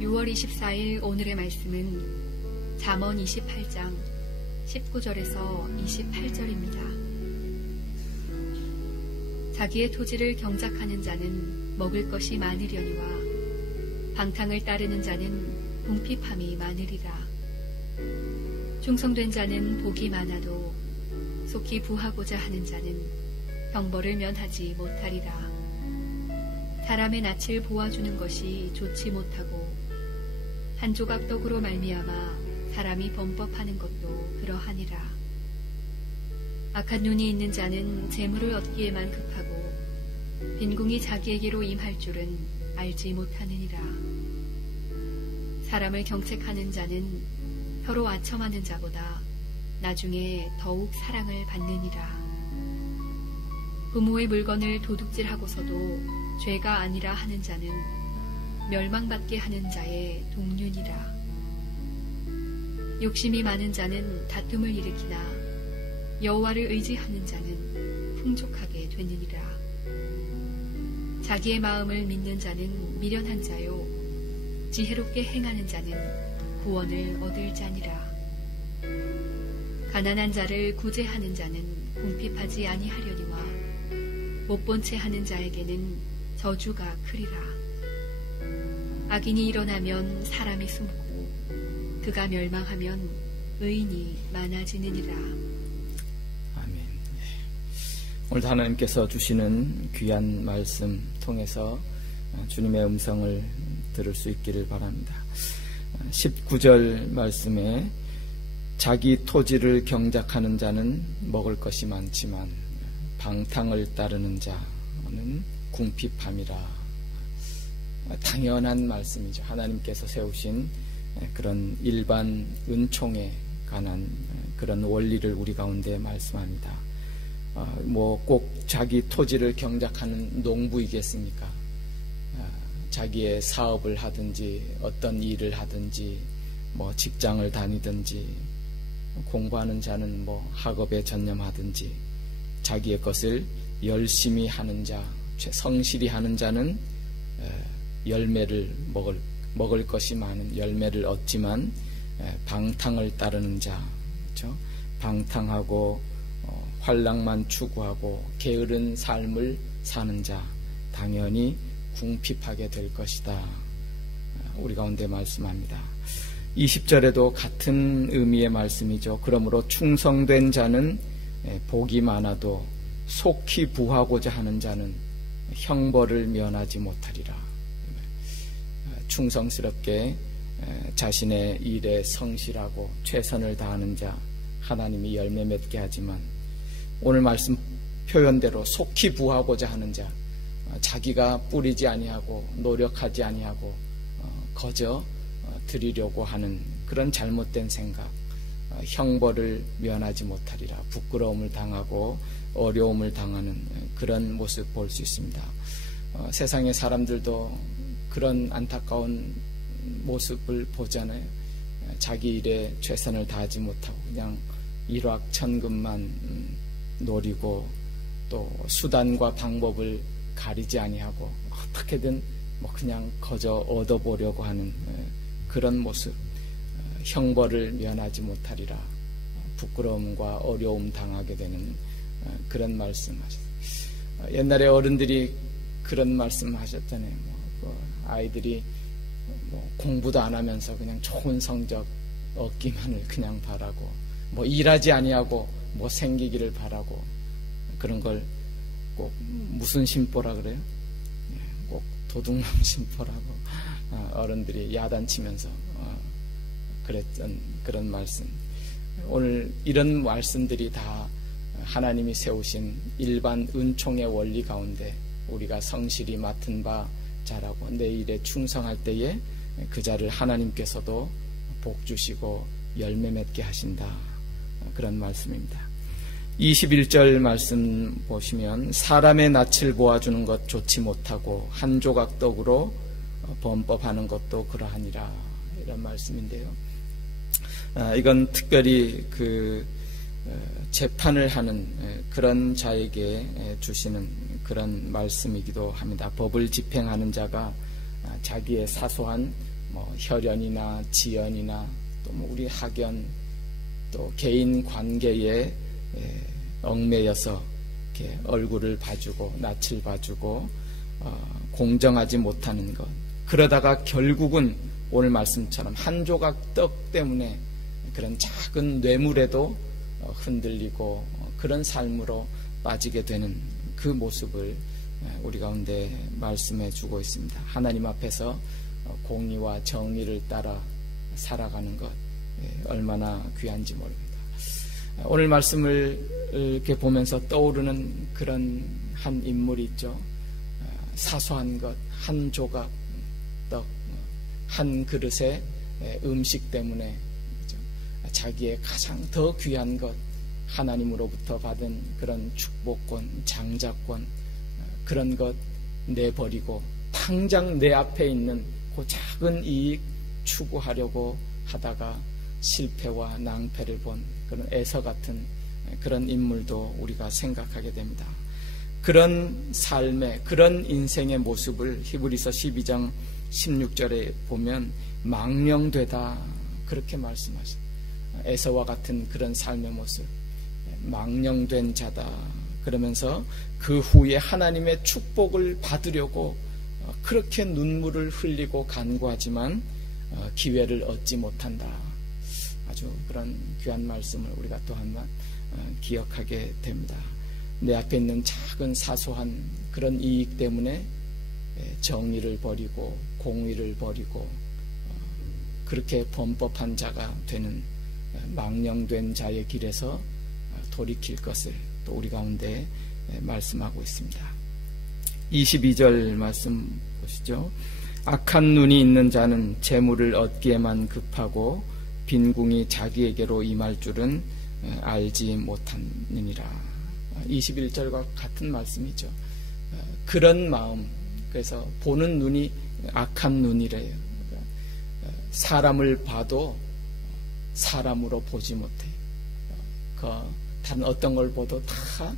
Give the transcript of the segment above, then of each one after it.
6월 24일 오늘의 말씀은 잠언 28장 19절에서 28절입니다. 자기의 토지를 경작하는 자는 먹을 것이 많으려니와 방탕을 따르는 자는 궁핍함이 많으리라. 충성된 자는 복이 많아도 속히 부하고자 하는 자는 형벌을 면하지 못하리라. 사람의 낯을 보아주는 것이 좋지 못하고 한 조각 떡으로 말미암아 사람이 범법하는 것도 그러하니라. 악한 눈이 있는 자는 재물을 얻기에만 급하고 빈궁이 자기에게로 임할 줄은 알지 못하느니라. 사람을 경책하는 자는 혀로 아첨하는 자보다 나중에 더욱 사랑을 받느니라. 부모의 물건을 도둑질하고서도 죄가 아니라 하는 자는 멸망받게 하는 자의 동륜이라. 욕심이 많은 자는 다툼을 일으키나 여호와를 의지하는 자는 풍족하게 되느니라. 자기의 마음을 믿는 자는 미련한 자요 지혜롭게 행하는 자는 구원을 얻을 자니라. 가난한 자를 구제하는 자는 궁핍하지 아니하려니와 못본 채 하는 자에게는 저주가 크리라. 악인이 일어나면 사람이 숨고 그가 멸망하면 의인이 많아지느니라. 아멘. 오늘 하나님께서 주시는 귀한 말씀 통해서 주님의 음성을 들을 수 있기를 바랍니다. 19절 말씀에 자기 토지를 경작하는 자는 먹을 것이 많지만 방탕을 따르는 자는 궁핍함이라. 당연한 말씀이죠. 하나님께서 세우신 그런 일반 은총에 관한 그런 원리를 우리 가운데 말씀합니다. 꼭 자기 토지를 경작하는 농부이겠습니까? 자기의 사업을 하든지 어떤 일을 하든지 직장을 다니든지 공부하는 자는 학업에 전념하든지 자기의 것을 열심히 하는 자, 성실히 하는 자는 열매를 먹을 것이 많은 열매를 얻지만 방탕을 따르는 자, 그렇죠? 방탕하고 활락만 추구하고 게으른 삶을 사는 자 당연히 궁핍하게 될 것이다. 우리 가운데 말씀합니다. 20절에도 같은 의미의 말씀이죠. 그러므로 충성된 자는 복이 많아도 속히 부하고자 하는 자는 형벌을 면하지 못하리라. 충성스럽게 자신의 일에 성실하고 최선을 다하는 자 하나님이 열매 맺게 하지만 오늘 말씀 표현대로 속히 부하고자 하는 자 자기가 뿌리지 아니하고 노력하지 아니하고 거저 드리려고 하는 그런 잘못된 생각 형벌을 면하지 못하리라. 부끄러움을 당하고 어려움을 당하는 그런 모습 볼 수 있습니다. 세상의 사람들도 그런 안타까운 모습을 보잖아요. 자기 일에 최선을 다하지 못하고 그냥 일확천금만 노리고 또 수단과 방법을 가리지 아니하고 어떻게든 그냥 거저 얻어보려고 하는 그런 모습 형벌을 면하지 못하리라. 부끄러움과 어려움 당하게 되는 그런 말씀하셨어요. 옛날에 어른들이 그런 말씀하셨잖아요. 아이들이 공부도 안 하면서 그냥 좋은 성적 얻기만을 그냥 바라고 일하지 아니하고 생기기를 바라고 그런 걸 꼭 무슨 심보라 그래요? 꼭 도둑놈 심보라고 어른들이 야단치면서 그랬던 그런 말씀. 오늘 이런 말씀들이 다 하나님이 세우신 일반 은총의 원리 가운데 우리가 성실히 맡은 바 잘하고 내 일에 충성할 때에 그 자를 하나님께서도 복 주시고 열매 맺게 하신다. 그런 말씀입니다. 21절 말씀 보시면 사람의 낯을 보아주는 것 좋지 못하고 한 조각 떡으로 범법하는 것도 그러하니라. 이런 말씀인데요. 이건 특별히 재판을 하는 그런 자에게 주시는 그런 말씀이기도 합니다. 법을 집행하는 자가 자기의 사소한 뭐 혈연이나 지연이나 또 뭐 우리 학연 또 개인 관계에 얽매여서 이렇게 얼굴을 봐주고 낯을 봐주고 공정하지 못하는 것, 그러다가 결국은 오늘 말씀처럼 한 조각 떡 때문에 그런 작은 뇌물에도 흔들리고 그런 삶으로 빠지게 되는 그 모습을 우리 가운데 말씀해 주고 있습니다. 하나님 앞에서 공의와 정의를 따라 살아가는 것 얼마나 귀한지 모릅니다. 오늘 말씀을 이렇게 보면서 떠오르는 그런 한 인물이 있죠. 사소한 것, 한 조각 떡, 한 그릇의 음식 때문에 자기의 가장 더 귀한 것, 하나님으로부터 받은 그런 축복권, 장자권, 그런 것 내버리고 당장 내 앞에 있는 그 작은 이익 추구하려고 하다가 실패와 낭패를 본 그런 에서 같은 그런 인물도 우리가 생각하게 됩니다. 그런 삶의, 그런 인생의 모습을 히브리서 12장 16절에 보면 망령되다 그렇게 말씀하십니다. 에서와 같은 그런 삶의 모습, 망령된 자다 그러면서 그 후에 하나님의 축복을 받으려고 그렇게 눈물을 흘리고 간구하지만 기회를 얻지 못한다. 아주 그런 귀한 말씀을 우리가 또 한번 기억하게 됩니다. 내 앞에 있는 작은 사소한 그런 이익 때문에 정의를 버리고 공의를 버리고 그렇게 범법한 자가 되는 망령된 자의 길에서 돌이킬 것을 또 우리 가운데 말씀하고 있습니다. 22절 말씀 보시죠. 악한 눈이 있는 자는 재물을 얻기에만 급하고 빈궁이 자기에게로 임할 줄은 알지 못하느니라. 21절과 같은 말씀이죠. 그런 마음, 그래서 보는 눈이 악한 눈이래요. 사람을 봐도 사람으로 보지 못해. 다른 어떤 걸 보도 다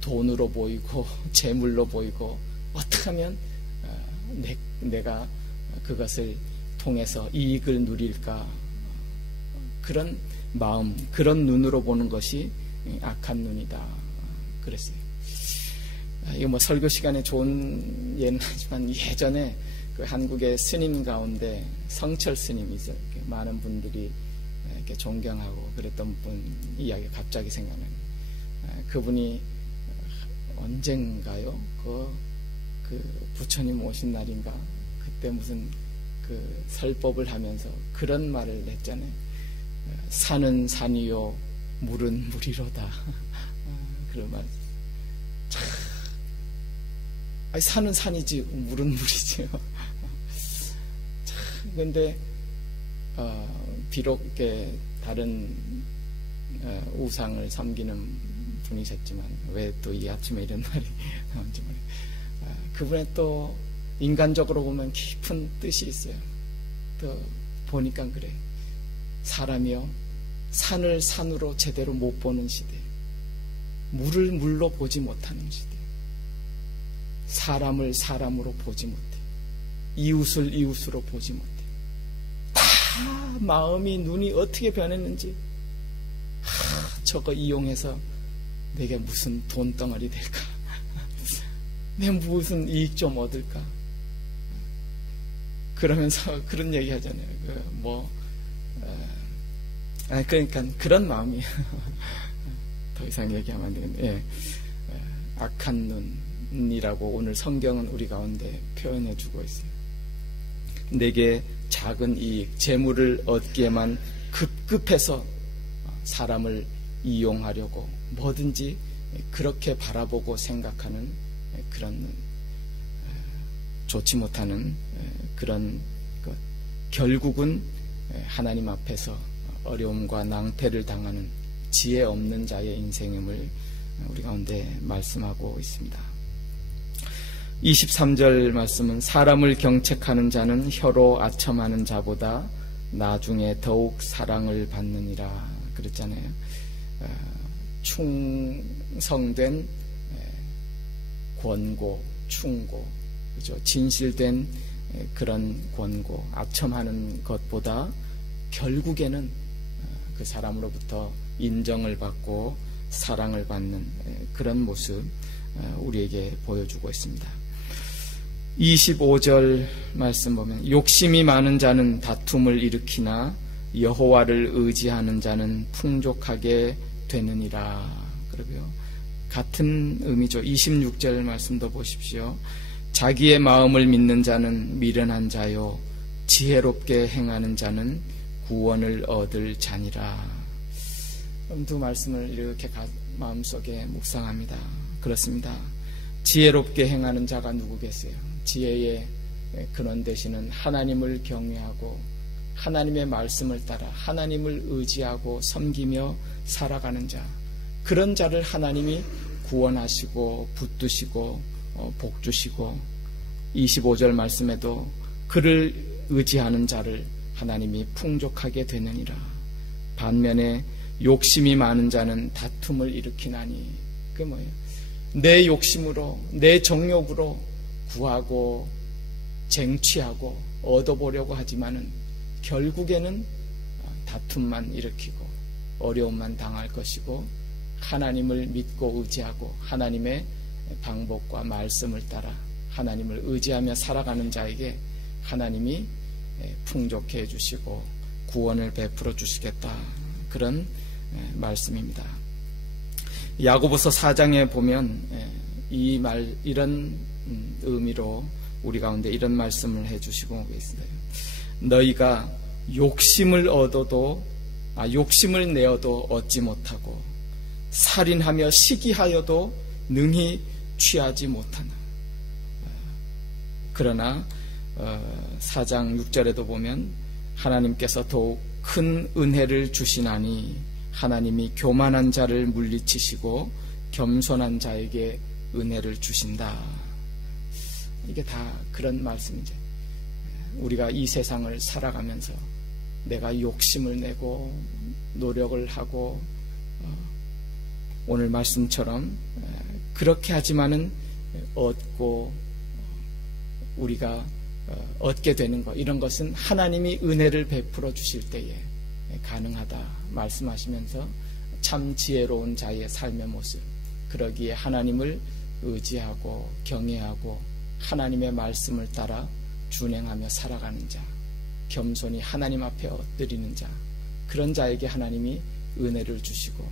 돈으로 보이고 재물로 보이고 어떻게 하면 내가 그것을 통해서 이익을 누릴까, 그런 마음, 그런 눈으로 보는 것이 악한 눈이다 그랬어요. 이거 뭐 설교 시간에 좋은 예는 하지만 예전에 그 한국의 스님 가운데 성철 스님이죠. 많은 분들이 이렇게 존경하고 그랬던 분 이야기가 갑자기 생각나요. 그분이 언젠가요? 그 부처님 오신 날인가? 그때 무슨 그 설법을 하면서 그런 말을 했잖아요. 산은 산이요, 물은 물이로다. 그런 말. 참, 아니, 산은 산이지, 물은 물이지요. 참, 근데 비록 이렇게 다른 우상을 섬기는 분이셨지만 왜 또 이 아침에 이런 말이 나온지 모르겠어요. 그분의 또 인간적으로 보면 깊은 뜻이 있어요. 또 보니까 그래. 사람이요, 산을 산으로 제대로 못 보는 시대, 물을 물로 보지 못하는 시대, 사람을 사람으로 보지 못해, 이웃을 이웃으로 보지 못해. 다 마음이, 눈이 어떻게 변했는지, 저거 이용해서 내게 무슨 돈덩어리 될까? 내 무슨 이익 좀 얻을까? 그러면서 그런 얘기 하잖아요. 그러니까 그런 마음이에요. 더 이상 얘기하면 안 되겠네. 예. 악한 눈이라고 오늘 성경은 우리 가운데 표현해 주고 있어요. 내게 작은 이익, 재물을 얻기에만 급급해서 사람을 이용하려고 뭐든지 그렇게 바라보고 생각하는 그런 좋지 못하는 그런 것, 결국은 하나님 앞에서 어려움과 낭패를 당하는 지혜 없는 자의 인생임을 우리 가운데 말씀하고 있습니다. 23절 말씀은 사람을 경책하는 자는 혀로 아첨하는 자보다 나중에 더욱 사랑을 받느니라 그랬잖아요. 충성된 권고, 충고, 그죠? 진실된 그런 권고, 아첨하는 것보다 결국에는 그 사람으로부터 인정을 받고 사랑을 받는 그런 모습 우리에게 보여주고 있습니다. 25절 말씀 보면 욕심이 많은 자는 다툼을 일으키나 여호와를 의지하는 자는 풍족하게 되느니라. 그러고요. 같은 의미죠. 26절 말씀도 보십시오. 자기의 마음을 믿는 자는 미련한 자요 지혜롭게 행하는 자는 구원을 얻을 자니라. 두 말씀을 이렇게 마음속에 묵상합니다. 그렇습니다. 지혜롭게 행하는 자가 누구겠어요? 지혜의 근원 되시는 하나님을 경외하고 하나님의 말씀을 따라 하나님을 의지하고 섬기며 살아가는 자, 그런 자를 하나님이 구원하시고 붙드시고 복주시고 25절 말씀에도 그를 의지하는 자를 하나님이 풍족하게 되느니라. 반면에 욕심이 많은 자는 다툼을 일으키나니, 그게 뭐예요? 내 욕심으로 내 정욕으로 구하고 쟁취하고 얻어보려고 하지만은 결국에는 다툼만 일으키고 어려움만 당할 것이고, 하나님을 믿고 의지하고 하나님의 방법과 말씀을 따라 하나님을 의지하며 살아가는 자에게 하나님이 풍족해 주시고 구원을 베풀어 주시겠다, 그런 말씀입니다. 야고보서 4장에 보면 이런 의미로 우리 가운데 이런 말씀을 해주시고 계세요. 너희가 욕심을 내어도 얻지 못하고 살인하며 시기하여도 능히 취하지 못하나. 그러나 4장 6절에도 보면 하나님께서 더욱 큰 은혜를 주시나니 하나님이 교만한 자를 물리치시고 겸손한 자에게 은혜를 주신다. 이게 다 그런 말씀이죠. 우리가 이 세상을 살아가면서 내가 욕심을 내고 노력을 하고 오늘 말씀처럼 그렇게 하지만은 얻고 우리가 얻게 되는 것, 이런 것은 하나님이 은혜를 베풀어 주실 때에 가능하다 말씀하시면서 참 지혜로운 자의 삶의 모습, 그러기에 하나님을 의지하고 경외하고 하나님의 말씀을 따라 준행하며 살아가는 자, 겸손히 하나님 앞에 엎드리는 자, 그런 자에게 하나님이 은혜를 주시고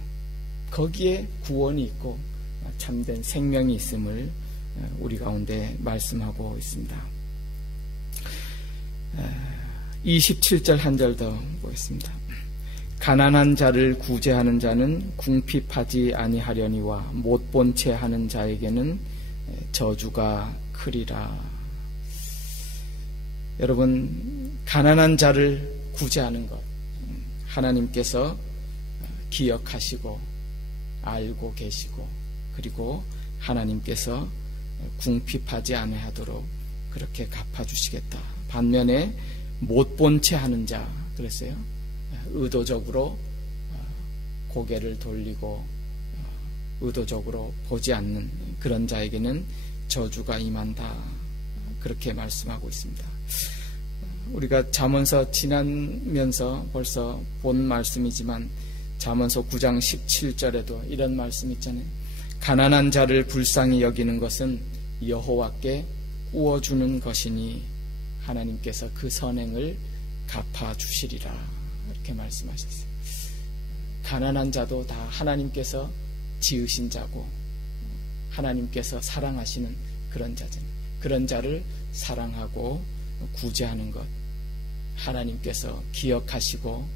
거기에 구원이 있고 참된 생명이 있음을 우리 가운데 말씀하고 있습니다. 27절 한 절 더 보겠습니다. 가난한 자를 구제하는 자는 궁핍하지 아니하려니와 못 본 채 하는 자에게는 저주가 크리라. 여러분, 가난한 자를 구제하는 것 하나님께서 기억하시고 알고 계시고, 그리고 하나님께서 궁핍하지 아니하도록 그렇게 갚아주시겠다. 반면에 못 본 채 하는 자, 그랬어요. 의도적으로 고개를 돌리고 의도적으로 보지 않는 그런 자에게는 저주가 임한다, 그렇게 말씀하고 있습니다. 우리가 잠언서 지나면서 벌써 본 말씀이지만 잠언서 9장 17절에도 이런 말씀 있잖아요. 가난한 자를 불쌍히 여기는 것은 여호와께 구워주는 것이니 하나님께서 그 선행을 갚아주시리라, 이렇게 말씀하셨어요. 가난한 자도 다 하나님께서 지으신 자고 하나님께서 사랑하시는 그런 자잖아요. 그런 자를 사랑하고 구제하는 것 하나님께서 기억하시고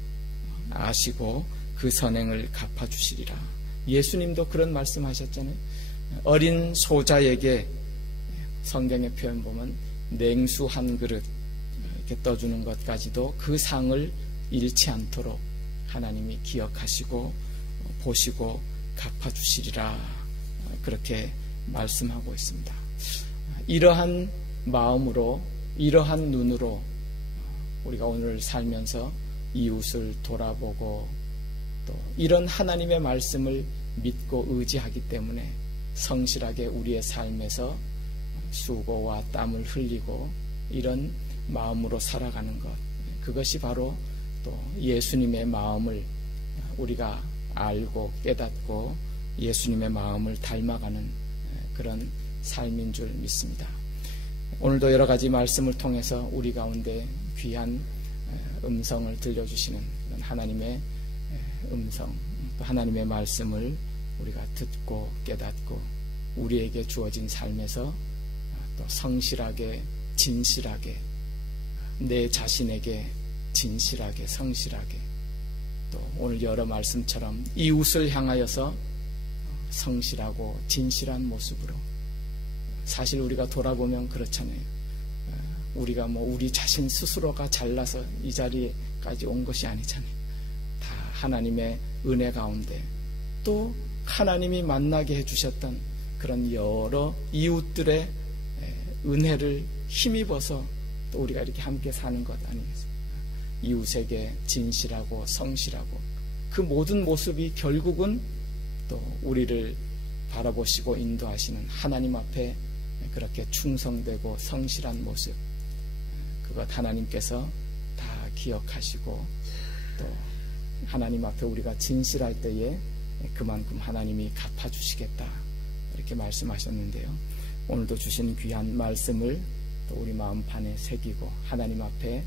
아시고 그 선행을 갚아주시리라. 예수님도 그런 말씀하셨잖아요. 어린 소자에게 성경의 표현 보면 냉수 한 그릇 이렇게 떠주는 것까지도 그 상을 잃지 않도록 하나님이 기억하시고 보시고 갚아주시리라, 그렇게 말씀하고 있습니다. 이러한 마음으로 이러한 눈으로 우리가 오늘 살면서 이웃을 돌아보고 또 이런 하나님의 말씀을 믿고 의지하기 때문에 성실하게 우리의 삶에서 수고와 땀을 흘리고 이런 마음으로 살아가는 것, 그것이 바로 또 예수님의 마음을 우리가 알고 깨닫고 예수님의 마음을 닮아가는 그런 삶인 줄 믿습니다. 오늘도 여러 가지 말씀을 통해서 우리 가운데 귀한 음성을 들려주시는 그런 하나님의 음성, 또 하나님의 말씀을 우리가 듣고 깨닫고 우리에게 주어진 삶에서 또 성실하게 진실하게 내 자신에게 진실하게 성실하게 또 오늘 여러 말씀처럼 이웃을 향하여서 성실하고 진실한 모습으로, 사실 우리가 돌아보면 그렇잖아요. 우리가 우리 자신 스스로가 잘나서 이 자리까지 온 것이 아니잖아요. 다 하나님의 은혜 가운데 또 하나님이 만나게 해주셨던 그런 여러 이웃들의 은혜를 힘입어서 또 우리가 이렇게 함께 사는 것 아니겠습니까? 이웃에게 진실하고 성실하고 그 모든 모습이 결국은 또 우리를 바라보시고 인도하시는 하나님 앞에 그렇게 충성되고 성실한 모습, 그것 하나님께서 다 기억하시고 또 하나님 앞에 우리가 진실할 때에 그만큼 하나님이 갚아주시겠다 이렇게 말씀하셨는데요. 오늘도 주신 귀한 말씀을 또 우리 마음판에 새기고 하나님 앞에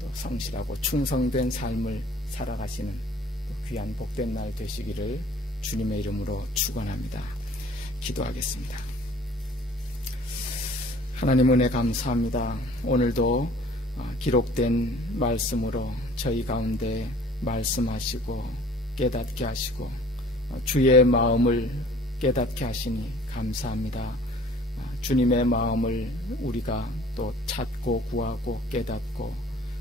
또 성실하고 충성된 삶을 살아가시는 또 귀한 복된 날 되시기를 주님의 이름으로 축원합니다. 기도하겠습니다. 하나님 은혜 감사합니다. 오늘도 기록된 말씀으로 저희 가운데 말씀하시고 깨닫게 하시고 주의 마음을 깨닫게 하시니 감사합니다. 주님의 마음을 우리가 또 찾고 구하고 깨닫고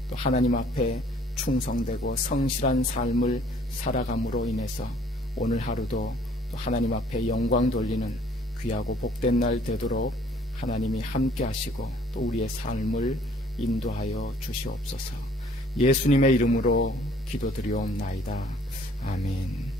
또 하나님 앞에 충성되고 성실한 삶을 살아감으로 인해서 오늘 하루도 또 하나님 앞에 영광 돌리는 귀하고 복된 날 되도록 하나님이 함께 하시고 또 우리의 삶을 인도하여 주시옵소서. 예수님의 이름으로 기도드리옵나이다. 아멘.